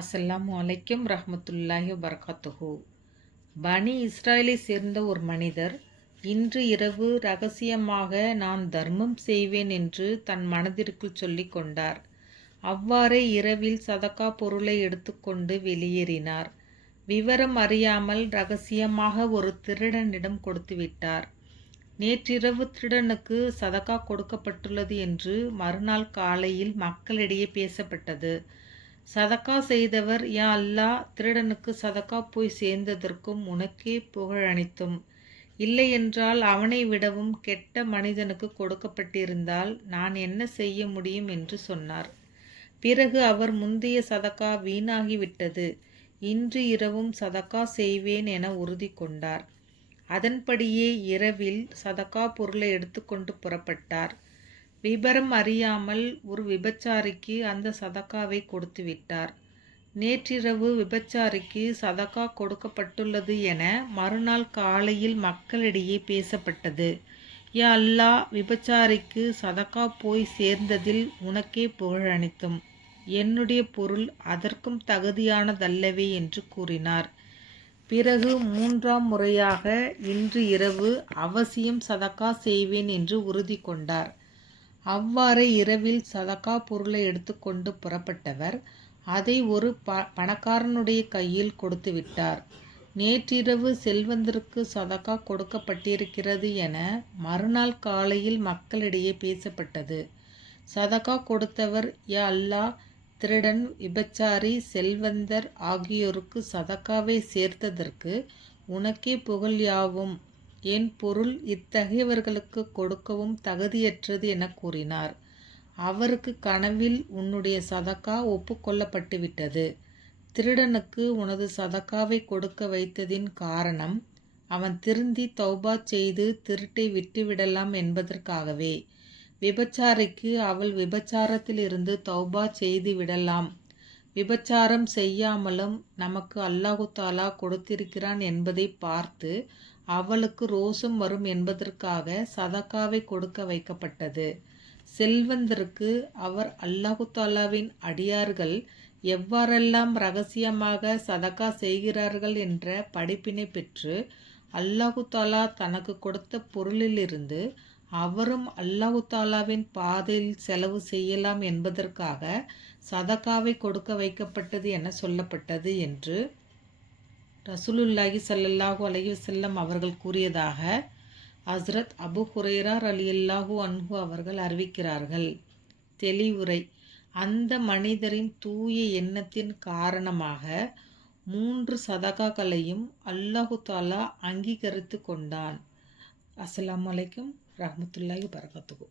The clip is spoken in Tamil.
அஸ்ஸலாமு அலைக்கும் ரஹ்மத்துல்லாஹி வபரகாத்துஹு. பனி இஸ்ராயலை சேர்ந்த ஒரு மனிதர் இன்று இரவு ரகசியமாக நான் தர்மம் செய்வேன் என்று தன் மனதிற்குள் சொல்லி கொண்டார். அவ்வாறே இரவில் சதகா பொருளை எடுத்துக்கொண்டு வெளியேறினார். விவரம் அறியாமல் ரகசியமாக ஒரு திருடனிடம் கொடுத்துவிட்டார். நேற்றிரவு திருடனுக்கு சதகா கொடுக்கப்பட்டுள்ளது என்று மறுநாள் காலையில் மக்களிடையே பேசப்பட்டது. சதகா செய்தவர், யா அல்லாஹ், திருடனுக்கு சதகா போய் சேர்ந்ததற்கும் உனக்கே புகழ் அனைத்தும். இல்லையென்றால் அவனை விடவும் கெட்ட மனிதனுக்கு கொடுக்கப்பட்டிருந்தால் நான் என்ன செய்ய முடியும் என்று சொன்னார். பிறகு அவர் முந்தைய சதகா வீணாகிவிட்டது, இன்று இரவும் சதகா செய்வேன் என உறுதி கொண்டார். அதன்படியே இரவில் சதகா பொருளை எடுத்துக்கொண்டு புறப்பட்டார். விபரம் அறியாமல் ஒரு விபச்சாரிக்கு அந்த சதகாவை கொடுத்து விட்டார். நேற்றிரவு விபச்சாரிக்கு சதகா கொடுக்கப்பட்டுள்ளது என மறுநாள் காலையில் மக்களிடையே பேசப்பட்டது. யா அல்லாஹ், விபச்சாரிக்கு சதகா போய் சேர்ந்ததில் உனக்கே புகழ் அனைத்தும். என்னுடைய பொருள் அதற்கும் தகுதியானதல்லவே என்று கூறினார். பிறகு மூன்றாம் முறையாக இன்று இரவு அவசியம் சதகா செய்வேன் என்று உறுதி கொண்டார். அவ்வாறே இரவில் சதகா பொருளை எடுத்துக்கொண்டு புறப்பட்டவர் அதை ஒரு பணக்காரனுடைய கையில் கொடுத்து விட்டார். நேற்றிரவு செல்வந்தருக்கு சதகா கொடுக்கப்பட்டிருக்கிறது என மறுநாள் காலையில் மக்களிடையே பேசப்பட்டது. சதகா கொடுத்தவர், யா அல்லாஹ், திருடன், விபச்சாரி, செல்வந்தர் ஆகியோருக்கு சதகாவை சேர்த்ததற்கு உனக்கே புகழ் யாவும். என் பொருள் இத்தகையவர்களுக்கு கொடுக்கவும் தகுதியற்றது என கூறினார். அவருக்கு கனவில் உன்னுடைய சதகா ஒப்புக்கொள்ளப்பட்டுவிட்டது. திருடனுக்கு உனது சதகாவை கொடுக்க வைத்ததின் காரணம் அவன் திருந்தி தௌபா செய்து திருட்டை விட்டுவிடலாம் என்பதற்காகவே. விபச்சாரிக்கு அவள் விபச்சாரத்தில் இருந்து தௌபா செய்து விடலாம். விபச்சாரம் செய்யாமலும் நமக்கு அல்லாஹு தாலா கொடுத்திருக்கிறான் என்பதை பார்த்து அவளுக்கு ரோசம் வரும் என்பதற்காக சதகாவை கொடுக்க வைக்கப்பட்டது. செல்வந்தருக்கு அவர் அல்லாஹு தாலாவின் அடியார்கள் எவ்வாறெல்லாம் ரகசியமாக சதகா செய்கிறார்கள் என்ற படிப்பினை பெற்று அல்லாஹு தாலா தனக்கு கொடுத்த பொருளிலிருந்து அவரும் அல்லாஹு தாலாவின் பாதையில் செலவு செய்யலாம் என்பதற்காக சதகாவை கொடுக்க வைக்கப்பட்டது என சொல்லப்பட்டது என்று ரசூலுல்லாஹி ஸல்லல்லாஹு அலைஹி வஸல்லம் அவர்கள் கூறியதாக ஹஸ்ரத் அபு ஹுரைரா ரலியல்லாஹு அன்ஹு அவர்கள் அறிவிக்கிறார்கள். தெளிவுரை: அந்த மனிதரின் தூய எண்ணத்தின் காரணமாக 3 சதகாக்களையும் அல்லாஹு தாலா அங்கீகரித்து கொண்டான். அஸ்ஸலாமு அலைக்கும் ரஹ்மத்துல்லாஹி வபரகாத்துஹு.